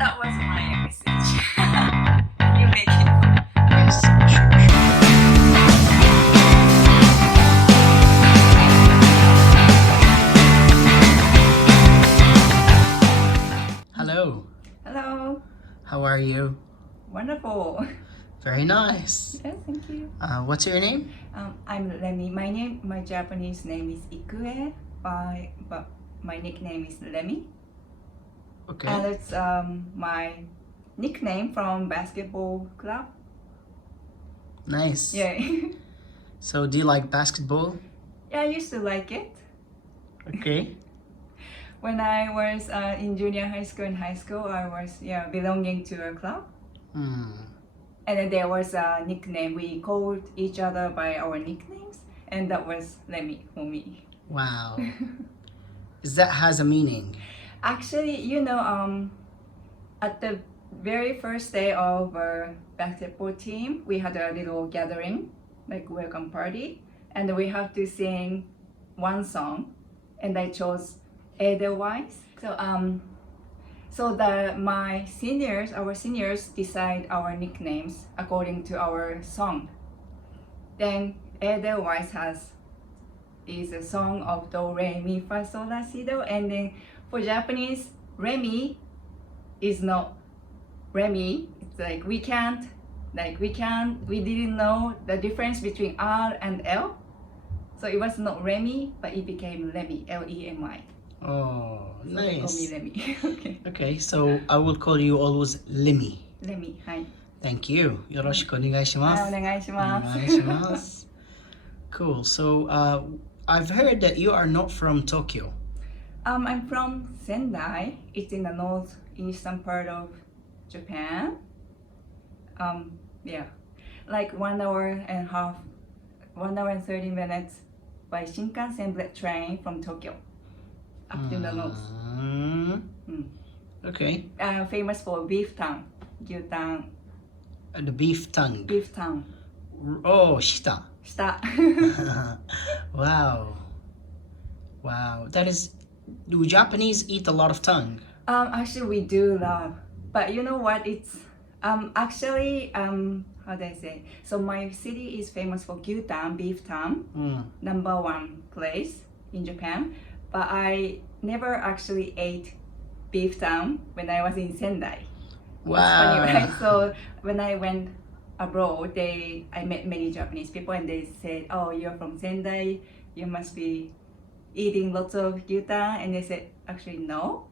That was my message. You make it. Yes, sure. Hello, Hello. how are you? Wonderful. Very nice. Yes, thank you. What's your name? I'm Remy. My Japanese name is Ikue, but my nickname is Remy. Okay, And it's my nickname from basketball club. nice. Yeah. So, do you like basketball? Yeah, I used to like it. Okay. When I was in junior high school and high school, I was belonging to a club. Hmm. And then there was a nickname. We called each other by our nicknames, and that was Remy for me. Wow. That has a meaning. Actually, at the very first day of our basketball team, we had a little gathering, like welcome party, and we have to sing one song, and I chose Edelweiss. So our seniors decide our nicknames according to our song. Then Edelweiss is a song of do re mi fa sol la si do, and then for Japanese, Remy is not Remy. It's like we didn't know the difference between R and L, so it was not Remy, but it became Remy, Lemi. Oh, So they call me nice. Remy. Okay. Okay, so I will call you always Lemmy. Remy, はい。 Thank you. よろしくお願いします。はい、お願いします。お願いします。Cool. So, I've heard that you are not from Tokyo. I'm from Sendai. It's in the northeastern part of Japan. Yeah, like 1 hour and 30 minutes by Shinkansen bullet train from Tokyo up to the north. Mm, Mm. Okay. Famous for beef tongue, gyutan, The beef tongue. beef tongue. Oh, shita. 下 Wow. Wow. Do Japanese eat a lot of tongue? Actually, we do love, but you know what? It's actually how do I say? So my city is famous for gyutan, beef tongue, Mm. #1 place in Japan. But I never actually ate beef tongue when I was in Sendai. Wow. It's funny, right? So when I went abroad, I met many Japanese people, and they said, "Oh, you're from Sendai. You must be eating lots of gyutan." And they said, "Actually, no."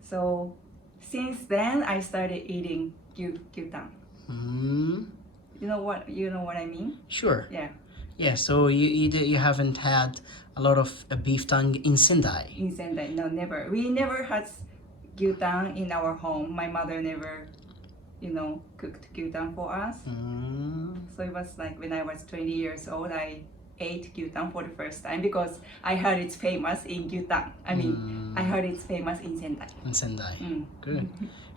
So since then, I started eating gyutan. Mm. You know what I mean? Sure. Yeah, Yeah. So you haven't had a lot of beef tongue in Sendai. in Sendai. No, never. We never had gyutan in our home. My mother never, cooked gyutan for us. Mm. So it was like when I was 20 years old, I ate gyutan for the first time because I heard it's famous in gyutan. I heard it's famous in Sendai. In Sendai. Mm. Good.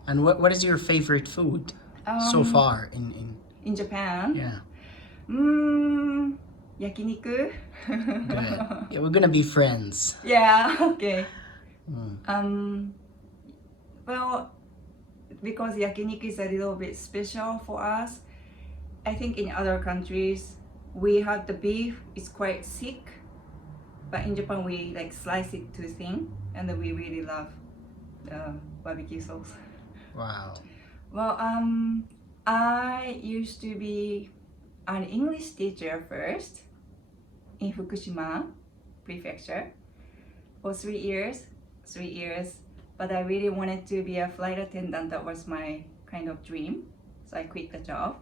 And what is your favorite food so far In Japan, yeah. yakiniku. Good. Yeah, we're gonna be friends. Yeah, okay. Mm. Well, because yakiniku is a little bit special for us, I think in other countries we have the beef is quite thick, but in Japan we like slice it too thin, and then we really love the barbecue sauce. Wow. Well, I used to be an English teacher first in Fukushima Prefecture for 3 years. But I really wanted to be a flight attendant. That was my kind of dream. So I quit the job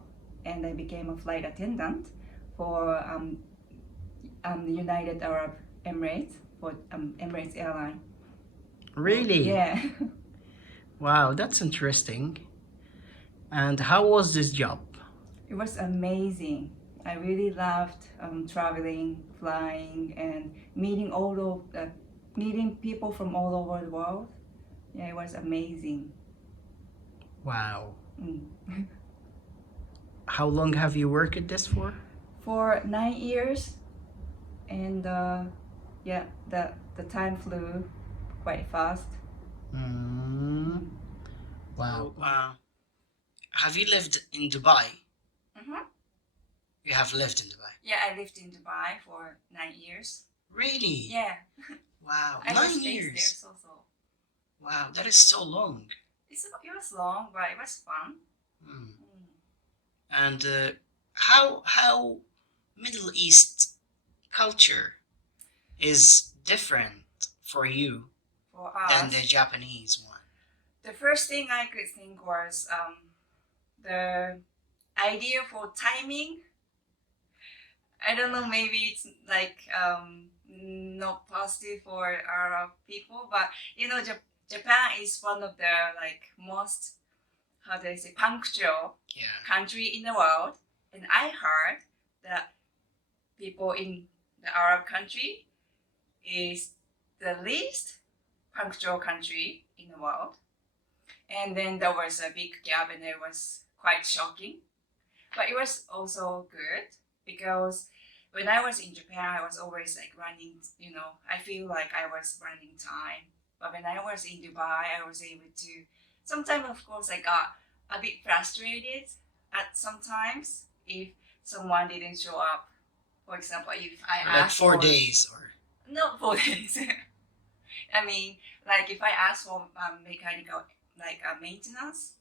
and I became a flight attendant for the United Arab Emirates, for Emirates Airline. Really? Yeah. Wow, that's interesting. And how was this job? It was amazing. I really loved traveling, flying, and meeting people from all over the world. Yeah, it was amazing. Wow. Mm. How long have you worked at this for? For 9 years, and yeah, the time flew quite fast. Mm. Wow. Have you lived in Dubai? Mm-hmm. You have lived in Dubai. Yeah, I lived in Dubai for 9 years. Really? Yeah, Wow. I was 9 based years. there, so. Wow, that is so long. It was long, but it was fun. Hmm. Mm. And how Middle East culture is different for you For than us, the Japanese one? the first thing I could think was the idea for timing. I don't know, maybe it's like not positive for Arab people, but you know, Japan is one of the like most, how do I say, punctual Yeah. country in the world, and I heard that people in the Arab country is the least punctual country in the world. And then there was a big gap, and it was quite shocking. But it was also good because when I was in Japan, I was always like running, you know, I feel like I was running time. But when I was in Dubai, I was able to, sometimes, of course, I got a bit frustrated at sometimes if someone didn't show up. For example, if I Like asked 4 days or not 4 days. I mean, like if I ask for mechanical, like maintenance,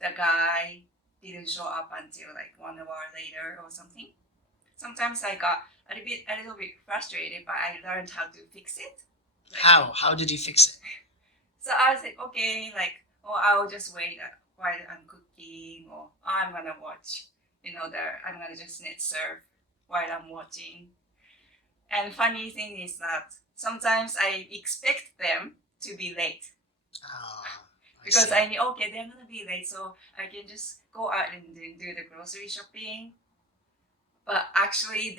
the guy didn't show up until like 1 hour later or something. Sometimes I got a little bit frustrated, but I learned how to fix it. Like, how did you fix it? so I was like, okay, like, oh, I'll just wait while I'm cooking, or I'm gonna watch, you know, I'm gonna just net surf while I'm watching. And funny thing is that sometimes I expect them to be late Oh, because see. I knew, okay, they're gonna be late, so I can just go out and do the grocery shopping. But actually,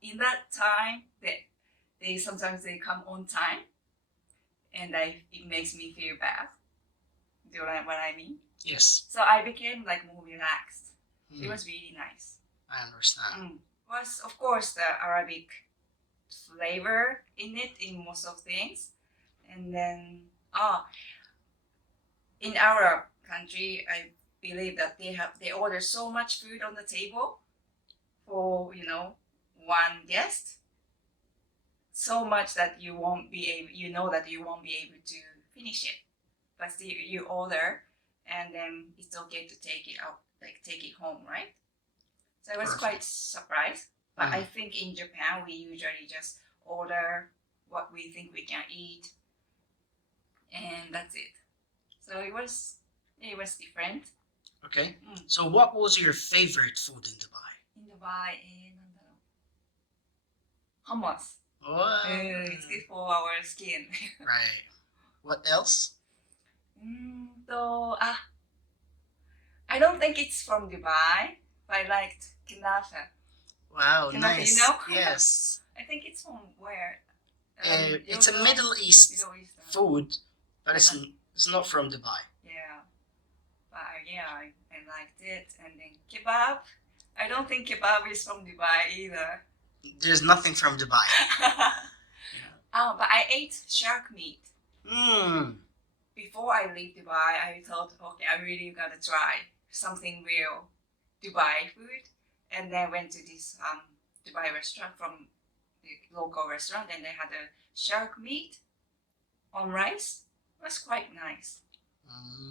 in that time, they sometimes they come on time, and it makes me feel bad. Do you know what I mean? Yes. So I became like more relaxed. It Hmm, was really nice. I understand. Was of course the Arabic flavor in it in most of things, and then in our country, I believe that they order so much food on the table for one guest, so much that you know that you won't be able to finish it, but still you order, and then it's okay to take it out, like take it home, right? So I was quite Perfect. surprised, but I Mm. think in Japan we usually just order what we think we can eat, and that's it. So it was different. Okay. Mm. So what was your favorite food in Dubai? In Dubai, なんだろう、hummus. What? It's good for our skin. Right. What else? あ、I don't think it's from Dubai, but I liked knafa. Wow, Knafa, nice. you know? Yes. I think it's from where? It's a Yoga? Middle East Middle Eastern. food, but it's not from Dubai. Yeah, but yeah, I liked it. And then kebab. I don't think kebab is from Dubai either. There's nothing from Dubai. But I ate shark meat. Hmm. Before I leave Dubai, I thought, okay, I really gotta try something real Dubai food. And then I went to this Dubai restaurant from the local restaurant, and they had a shark meat on rice. It was quite nice.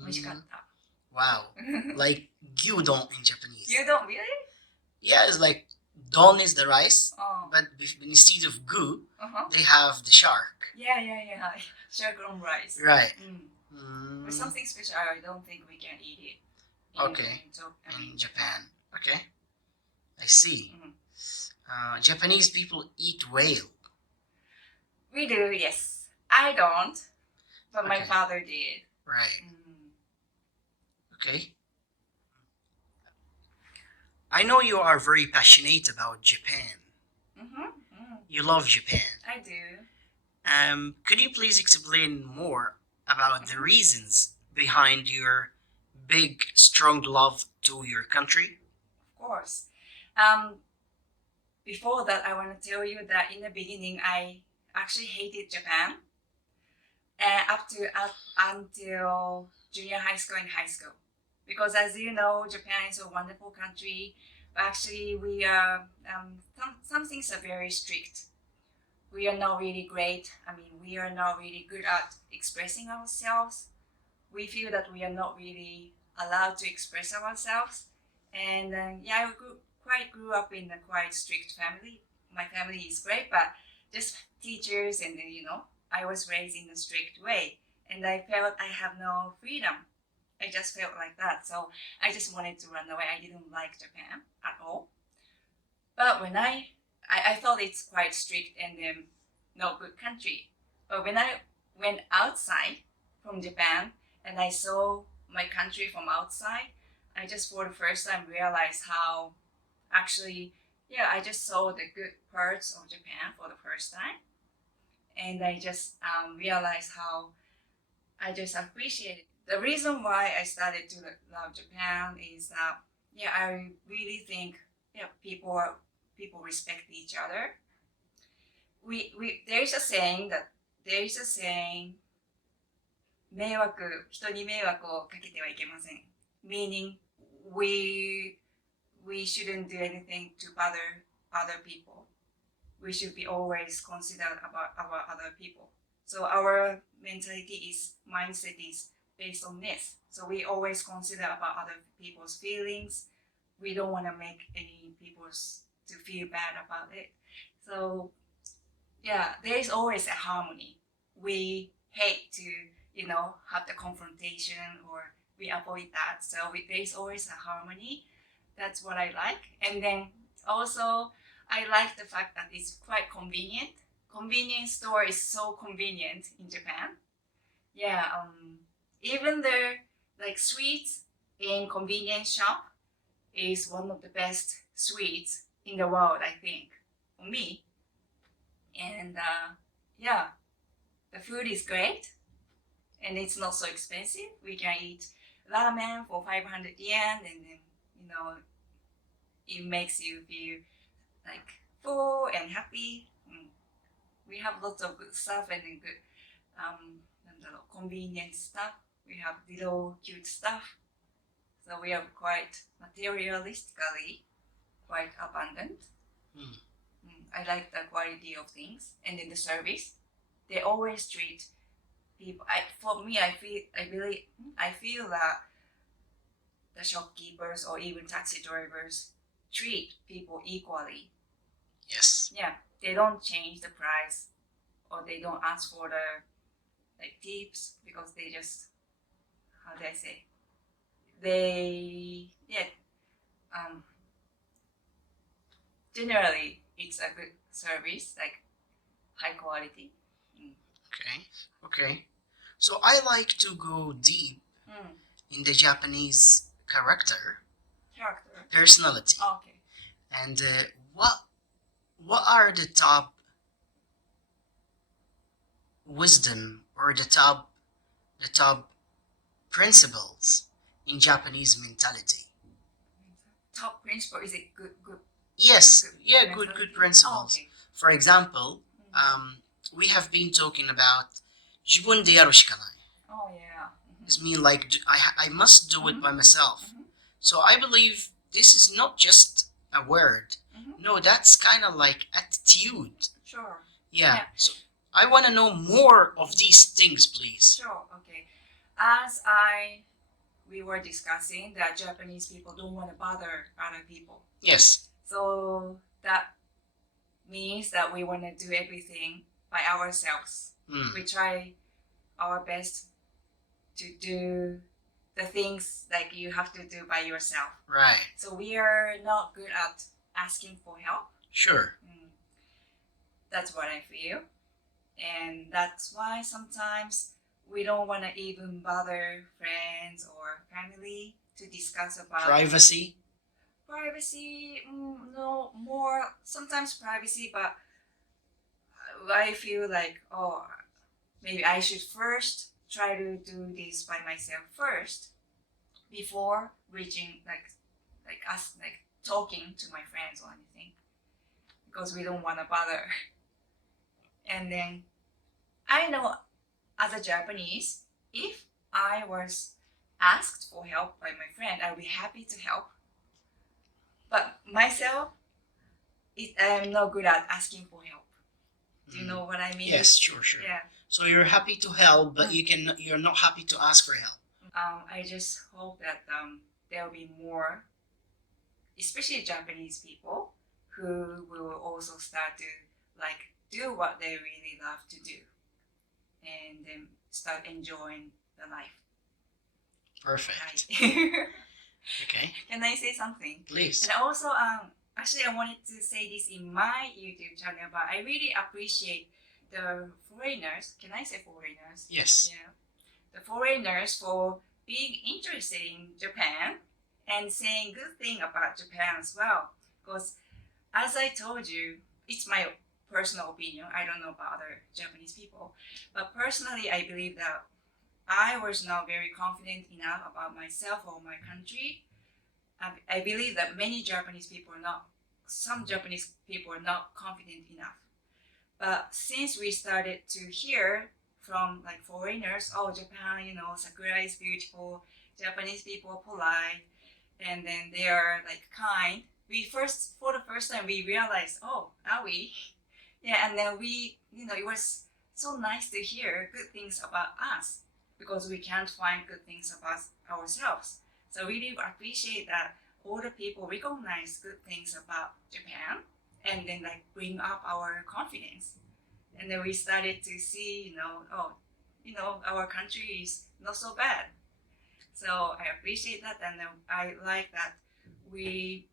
美味しかった。 Wow. Like gyudon in Japanese. You don't really? Yeah, it's like don is the rice, Oh. but instead of gu, Uh-huh. they have the shark. Yeah. Shark on rice. Right. It's something special. I don't think we can eat it. In Japan. Okay. I see. Japanese people eat whale. We do, yes. I don't, but my Okay. father did. Right. Okay. I know you are very passionate about Japan. You love Japan. I do. Could you please explain more about the reasons behind your big, strong love to your country? Of course. Before that, I want to tell you that in the beginning, I actually hated Japan. and up until junior high school and high school. Because as you know, Japan is a wonderful country. But actually, we are some things are very strict. We are not really great. I mean, we are not really good at expressing ourselves. We feel that we are not really allowed to express ourselves. And yeah, grew up in a quite strict family. My family is great, but just teachers, and then I was raised in a strict way, and I felt I have no freedom. I just felt like that, so I just wanted to run away. I didn't like Japan at all. But when I thought it's quite strict and no good country. But when I went outside from Japan and I saw my country from outside, I just for the first time realized how actually, yeah, I just saw the good parts of Japan for the first time. And I just realized how I just appreciate it. The reason why I started to love Japan is that, yeah, I really think, yeah, people respect each other. There is a saying that there is a saying 人に迷惑をかけてはいけません meaning we we shouldn't do anything to bother other people. We should be always considerate about other people. So our mindset is based on this. So we always consider about other people's feelings. We don't want to make any people to feel bad about it. So yeah, there is always a harmony. We hate to have the confrontation, or we avoid that. So there is always a harmony. That's what I like. And then also I like the fact that it's quite convenient. Convenience store is so convenient in Japan. Yeah, even the like sweets in convenience shop is one of the best sweets in the world, I think, for me. And yeah, the food is great, and it's not so expensive. We can eat ramen for 500 yen, and then it makes you feel like full and happy. We have lots of good stuff and then good convenient stuff. We have little cute stuff. So we are quite materialistically quite abundant. I like the quality of things, and then the service. They always treat people. For me, I feel that the shopkeepers or even taxi drivers treat people equally. Yes. Yeah, they don't change the price, or they don't ask for the tips, because they just, how do I say, they generally it's a good service, like high quality. Okay. So I like to go deep in the Japanese character, personality. Okay. And what are the top wisdom, or the top principles in Japanese mentality? Top principle, is it good? Yes, Good good principles. Okay. For example, we have been talking about 自分でやるしかない. Oh yeah. This means like I must do it by myself. So I believe this is not just a word. No, that's kind of like attitude. Sure. Yeah. So I want to know more of these things, please. Sure. Okay. As we were discussing, that Japanese people don't want to bother other people. Yes. So that means that we want to do everything by ourselves. We try our best to do the things like you have to do by yourself. Right. So we are not good at asking for help. Sure. That's what I feel. And that's why sometimes we don't want to even bother friends or family to discuss about privacy. No, more sometimes privacy, but I feel like, oh, maybe I should first try to do this by myself first before reaching like talking to my friends or anything, because we don't want to bother. And then I know as a Japanese, if I was asked for help by my friend, I would be happy to help. But myself, I'm not good at asking for help. Do you know what I mean? Yes, sure. Yeah. So you're happy to help, but you're not happy to ask for help. I just hope that there will be more, especially Japanese people, who will also start to like do what they really love to do, and then start enjoying the life. Perfect. Right. Okay. Can I say something? Please. And also, actually, I wanted to say this in my YouTube channel, but I really appreciate the foreigners. Can I say foreigners? Yes. Yeah. The foreigners for being interested in Japan and saying good thing about Japan as well. Because as I told you, it's my personal opinion. I don't know about other Japanese people, but personally, I believe that I was not very confident enough about myself or my country. I believe that some Japanese people are not confident enough. But since we started to hear from like foreigners, oh, Japan, Sakura is beautiful, Japanese people are polite, and then they are like kind. For the first time, we realized, oh, are we? Yeah, and then it was so nice to hear good things about us because we can't find good things about ourselves. So we really appreciate that all the people recognize good things about Japan and then like bring up our confidence. And then we started to see, our country is not so bad. So I appreciate that, and I like that we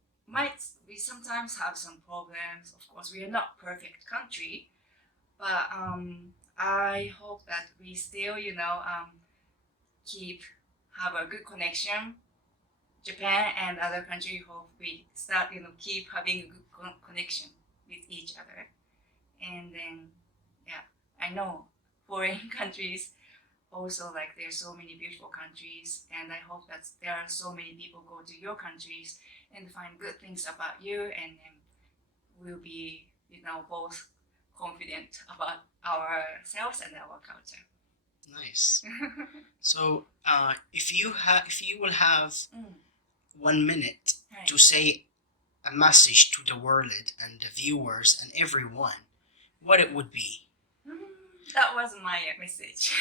sometimes have some problems. Of course, we are not perfect country, but I hope that we still, have a good connection. Japan and other country hope we start, keep having a good connection with each other. And then, yeah, I know foreign countries also like there's so many beautiful countries, and I hope that there are so many people go to your countries and find good things about you, and then we'll be, both confident about ourselves and our culture. Nice. So, if you will have Mm. 1 minute Right. to say a message to the world and the viewers and everyone, what it would be? That was my message.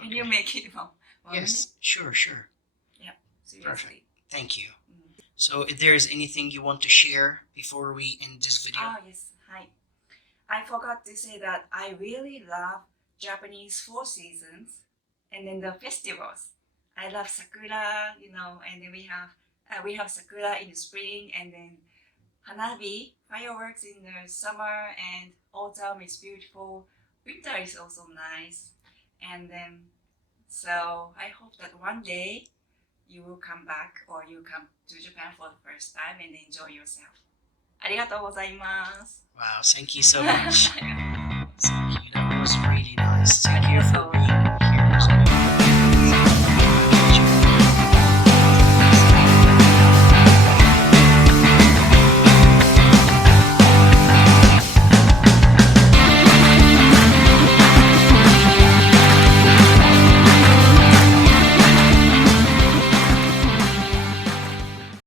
Can you Okay. make it one Yes, minute? sure. Seriously. Perfect. Thank you. Mm. So, if there is anything you want to share before we end this video? Yes. Hi. I forgot to say that I really love Japanese 4 seasons and then the festivals. I love sakura, and then we have sakura in the spring, and then hanabi, fireworks in the summer, and autumn is beautiful. Winter is also nice. And then, so I hope that one day you will come back or you come to Japan for the first time and enjoy yourself. ありがとうございます。 Wow, thank you so much. Thank you. That was really nice. Thank you for being here.